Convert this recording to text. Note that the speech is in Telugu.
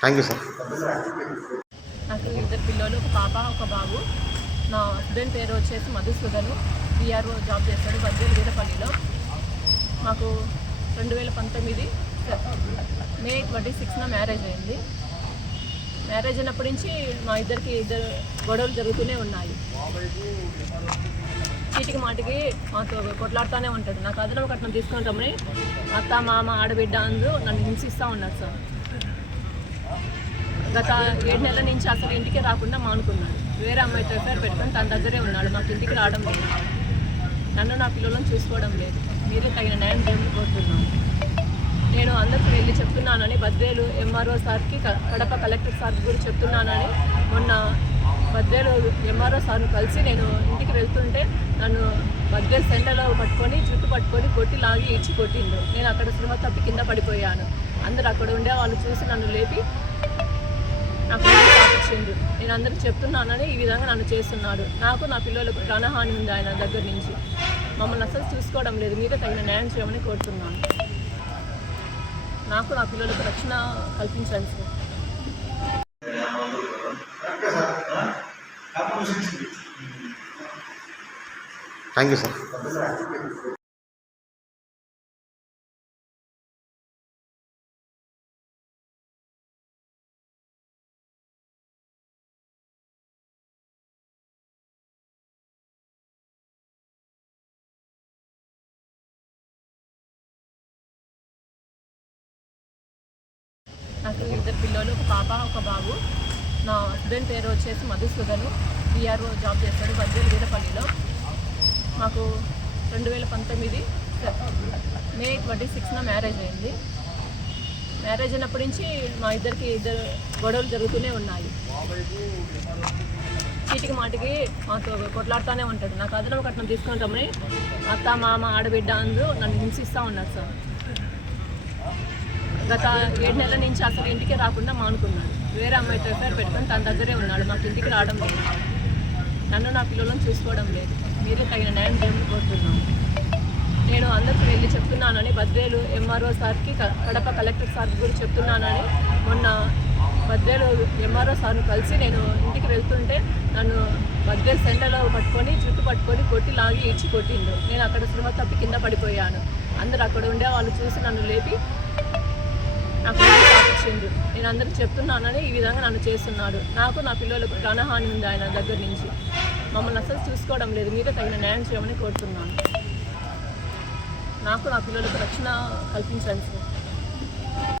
Thank you sir. నాకు ఇద్దరు పిల్లలు, ఒక పాప ఒక బాబు. నా హస్బెండ్ పేరు వచ్చేసి మధుసూదను. విఆర్ఓ జాబ్ చేస్తాడు బద్వేలు వీరపల్లిలో. మాకు 2019 మే 26న మ్యారేజ్ అయింది. మ్యారేజ్ అయినప్పటి నుంచి మా ఇద్దరికి గొడవలు జరుగుతూనే ఉన్నాయి. చీటికి మాటికి మాతో కొట్లాడుతూనే ఉంటాడు. నాకు అదనం కట్నం తీసుకుంటామని అత్త మామ ఆడబిడ్డ అందరూ నన్ను హింసిస్తూ ఉన్నారు సార్. గత 7 నెలల నుంచి అసలు ఇంటికి రాకుండా మానుకున్నాడు. వేరే అమ్మాయితో ఎఫ్ఐఆర్ పెట్టుకొని తన దగ్గరే ఉన్నాడు. మాకు ఇంటికి రావడం లేదు. నన్ను నా పిల్లలను చూసుకోవడం లేదు. మీరు తగిన న్యాయం చేయమని కోరుతున్నాను. నేను అందరికీ వెళ్ళి చెప్తున్నానని బద్వేలు ఎంఆర్ఓ సార్కి, కడప కలెక్టర్ సార్కి కూడా చెప్తున్నానని మొన్న బద్వేలు ఎంఆర్ఓ సార్ని కలిసి నేను ఇంటికి వెళ్తుంటే నన్ను బద్వేలు సెంటర్లో పట్టుకొని జుట్టు పట్టుకొని కొట్టి లాగి ఈడ్చి కొట్టిండు. నేను అక్కడ స్పృహ తప్పి కింద పడిపోయాను. అందరూ అక్కడ ఉండే వాళ్ళు చూసి నన్ను లేపి నాకు పాటించిండు. నేను అందరికి చెప్తున్నానని ఈ విధంగా నన్ను చేస్తున్నాడు. నాకు నా పిల్లలకు ప్రాణహాని ఉంది ఆయన దగ్గర నుంచి. మమ్మల్ని అసలు చూసుకోవడం లేదు. మీరే తగిన న్యాయం చేయమని కోరుతున్నాను. నాకు నా పిల్లలకు రక్షణ కల్పించండి సార్. Thank you sir. నాకు ఇద్దరు పిల్లలు, ఒక పాప ఒక బాబు. నా హస్బెండ్ పేరు వచ్చేసి మధుసూదను. విఆర్ఓ జాబ్ చేస్తాడు బద్వేలు వీరపల్లిలో. మాకు 2019 మే 26న మ్యారేజ్ అయింది. మ్యారేజ్ అయినప్పటి నుంచి మా ఇద్దరికి గొడవలు జరుగుతూనే ఉన్నాయి. చీటికి మాటికి మాతో కొట్లాడుతూనే ఉంటాడు. నాకు అదనం కట్నం తీసుకుంటామని అత్త మామ ఆడబిడ్డ అందరూ నన్ను హింసిస్తూ ఉన్నారు సార్. గత 7 నెలల నుంచి అసలు ఇంటికి రాకుండా మానుకున్నాడు. వేరే అమ్మాయితో ఎఫ్ఐఆర్ పెట్టుకొని తన దగ్గరే ఉన్నాడు. మాకు ఇంటికి రావడం లేదు. నన్ను నా పిల్లలను చూసుకోవడం లేదు. మీరే తగిన న్యాయం చేయమని కోరుతున్నాను. నేను అందరికీ వెళ్ళి చెప్తున్నానని బద్వేలు ఎంఆర్ఓ సార్కి, కడప కలెక్టర్ సార్కి కూడా చెప్తున్నానని మొన్న బద్వేలు ఎంఆర్ఓ సార్ని కలిసి నేను ఇంటికి వెళ్తుంటే నన్ను బద్వేలు సెంటర్లో పట్టుకొని జుట్టు పట్టుకొని కొట్టి లాగి ఈడ్చి కొట్టిండు. నేను అక్కడ స్పృహ తప్పి కింద పడిపోయాను. అందరూ అక్కడ ఉండే వాళ్ళు చూసి నన్ను లేపి నాకు పాటించిండు. నేను అందరికి చెప్తున్నానని ఈ విధంగా నన్ను చేస్తున్నాడు. నాకు నా పిల్లలకు ప్రాణహాని ఉంది ఆయన దగ్గర నుంచి. మమ్మల్ని అసలు చూసుకోవడం లేదు. మీరే తగిన న్యాయం చేయమని కోరుతున్నాను. నాకు నా పిల్లలకు రక్షణ కల్పించండి సార్.